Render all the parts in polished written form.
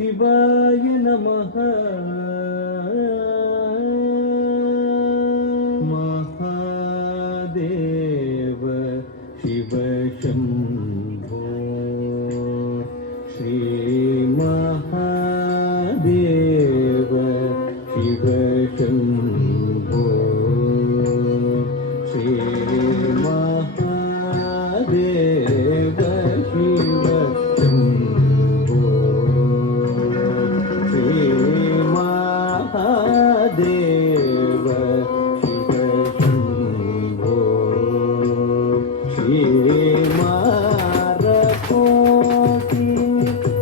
ಶಿವಾಯ ನಮಃ. ಮಹಾದೇವ ಶಿವ ಶಂಭೋ ಶ್ರೀ ಮಹಾದೇವ ಶಿವ ಶಂಭೋ ಶ್ರೀ ಮಹಾದೇವ ಶಿವ ಶಂಭೋ ಶ್ರೀ ಮಹಾದೇವ ಶಿವ ಶಂಭೋ ಶ್ರೀ ಮಾರಕೋಟಿ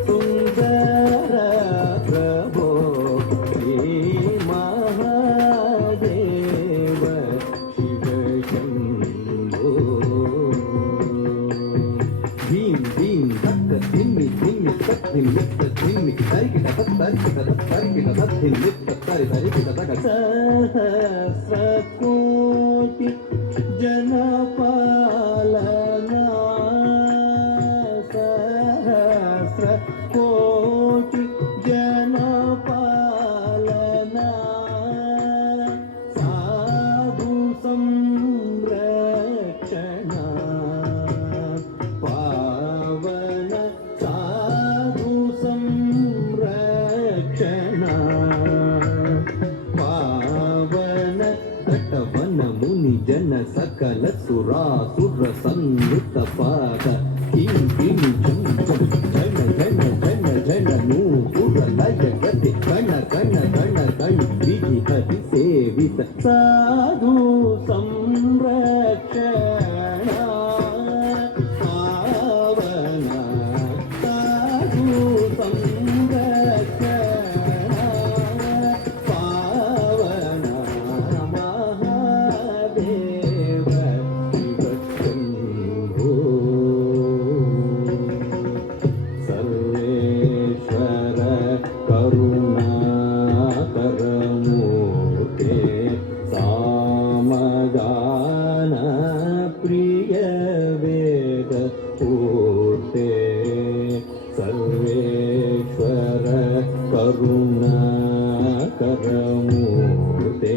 ಸುಂದರ ಪ್ರಭೋ ಶ್ರೀ ಮಹಾದೇವ ಶಿವ ಶಂಭೋ. ಧೀಂ ಧೀಂ ತಕ್ಕ ಧಿಮ್ಮಿ ಧಿಮ್ಮಿ ತಕ್ಕಿಮಿತ್ತ ಧಿಮ್ಮಿ ತರಿಕಿಟ ತರಿಕಿಟ ತರಿಕಿಟ ತದ್ಧಿಮಿತ್ತ ತರಿ ತರಿಕಿಟ ತಗ ಸಹಸ್ರ ಕೋಟಿ ಜನಪಾಲನಾ ಸಹಸ್ರ ಕೋಟಿ ಜನಪಾಲನಾ ಸಾಧು ಸಂರಕ್ಷಣಾ ಪಾವನ ಸಾಧು ಸಂರಕ್ಷಣಾ ಪಾವನ ಕಟವನ ಮುನಿ ಜನ ಸಕಲ ಸುರಾಸುರ ಸಂಯುತ ಪಾದ ಕಿಂ ಕಿಂ ಜಂ ಜಂ ಜನ ಜನ ಜನ ಜನ ನೂಪುರ ಲಯ ಗತಿ ಕಣ ಕಣ ಕಣ ಕಣ ವಿಧಿ ಹರಿ ಸೇವಿತ ಸಾಧು ಸಂರಕ್ಷಣಾ ಪಾವನ ಸಾಧು ಸಂರಕ್ಷಣಾ ಪಾವನ ಮಹಾದೇವ ಶಿವ ಶಂಭೋ ಸರ್ವೇಶ್ವರ ಕರುಣಾಕರ ಮೂರ್ತೆ ಸಾಮಗಾನ ಪ್ರಿಯ ವೇದ ಪೂರ್ತೆ ಸರ್ವೇಶ್ವರ ಕರುಣಾಕರ ಮೂರ್ತೆ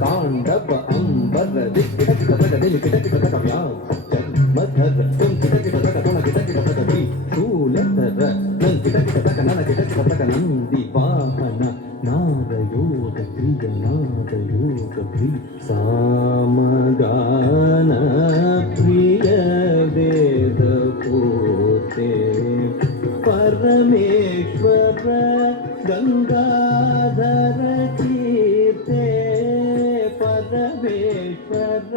ತಾಂಡವ ಅಂಬರ ಜನ್ಮಧರ ಶೂಲಧರ ನಂದಿ ವಾಹನ ನಾದಯೋಗ ಪ್ರಿಯ ನಾದಯೋಗ ಪ್ರಿಯ ಸಾಮಗಾನ ಪ್ರಿಯ ವೇದ ಪೂರ್ತೆ ಪರಮೇಶ್ವರ ಗಂಗಾಧರ ಕೀರ್ತೆ ಪರಮೇಶ್ವರ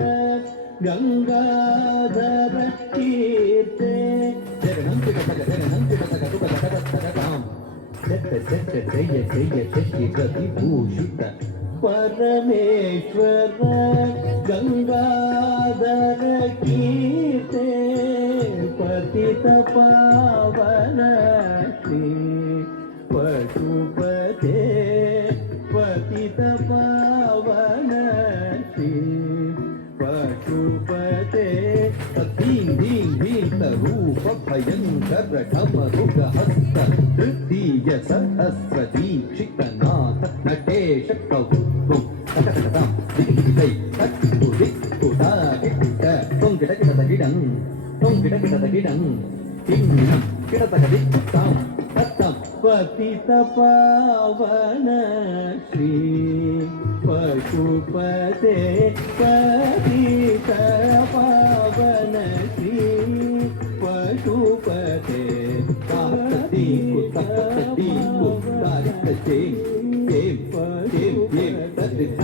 ಗಂಗಾಧರ ಕೀರ್ತೆ ಜಯ ಜಯ ಶಶಿ ವಿಭೂಷಿತ ಪರಮೇಶ್ವರ ಗಂಗಾಧರ ಕೀರ್ತೆ ಪತಿತ ಪಾವನ ಶ್ರೀ ಪಶುಪತೆ ಪತಿತ ಪಾವನ ಶ್ರೀ ಪಶುಪತೆ ಧೀಂ ಧೀಂ ಧೀಂ ರೂಪ ಭಯಂಕರ ಢಮರುಗ ಹಸ್ತ ತೃತೀಯ ಸಹಸ್ರ ದೀಕ್ಷಿತನಾಥ ನಟೇಶ ಕೌಸ್ತುಂ ಕಟಕಟಂ ದಿಗ್ವಿಜೈ ತಕ್ಕು ದಿಕ್ಕು ದಾಗಿಟ್ಟ ತೊಂಗಿಡಗಿಡದ ಗಿಡಂ ತೊಂಗಿಡಗಿಡದ ಗಿಡಂ ತಿಂಗಿಣಂ ಗಿಡತಗ ದಿಕ್ತಾಂ ತತ್ತಂ ಪತಿತ ಪಾವನ ಶ್ರೀ ಪಶುಪತೆ ಪತಿತ ಪಾವನ ಶ್ರೀ ಪಶುಪತೆ ತಾಕತಿ ಕುತಕತಿ ಕುತಾರಿಕತೆ ದೇವ ದೇವ ದೇವ ತದಿತ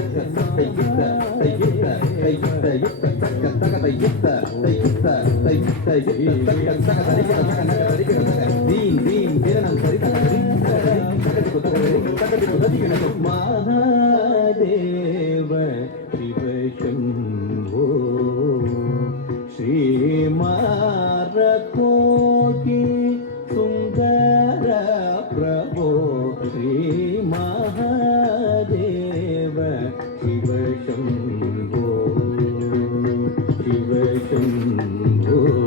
ತಯ್ಯಿತ ತಯ್ಯಿತ ತಯ್ಯಿತ ಯುಕ್ತ ತಕ್ಕ ತಗದ ಯುಕ್ತ ತಯ್ಯಿತ ತಯ್ಯಿತ ಯುಕ್ತ ತಕ್ಕ ತಗದ ರಿಕ ತಗದ ರಿಕ ದೀನ್ ದೀನ್ ಕಿರಣಂ ಸರಿತ ಮಹಾದೇವ ಶಿವ ಶಂಭೋ ಶ್ರೀ ಮಾರಕೋಟಿ ಸುಂದರ ಪ್ರಭೋ ಶ್ರೀ ಮಹಾದೇವ ಶಿವ ಶಂಭೋ ಶಿವ ಶಂಭೋ ఓ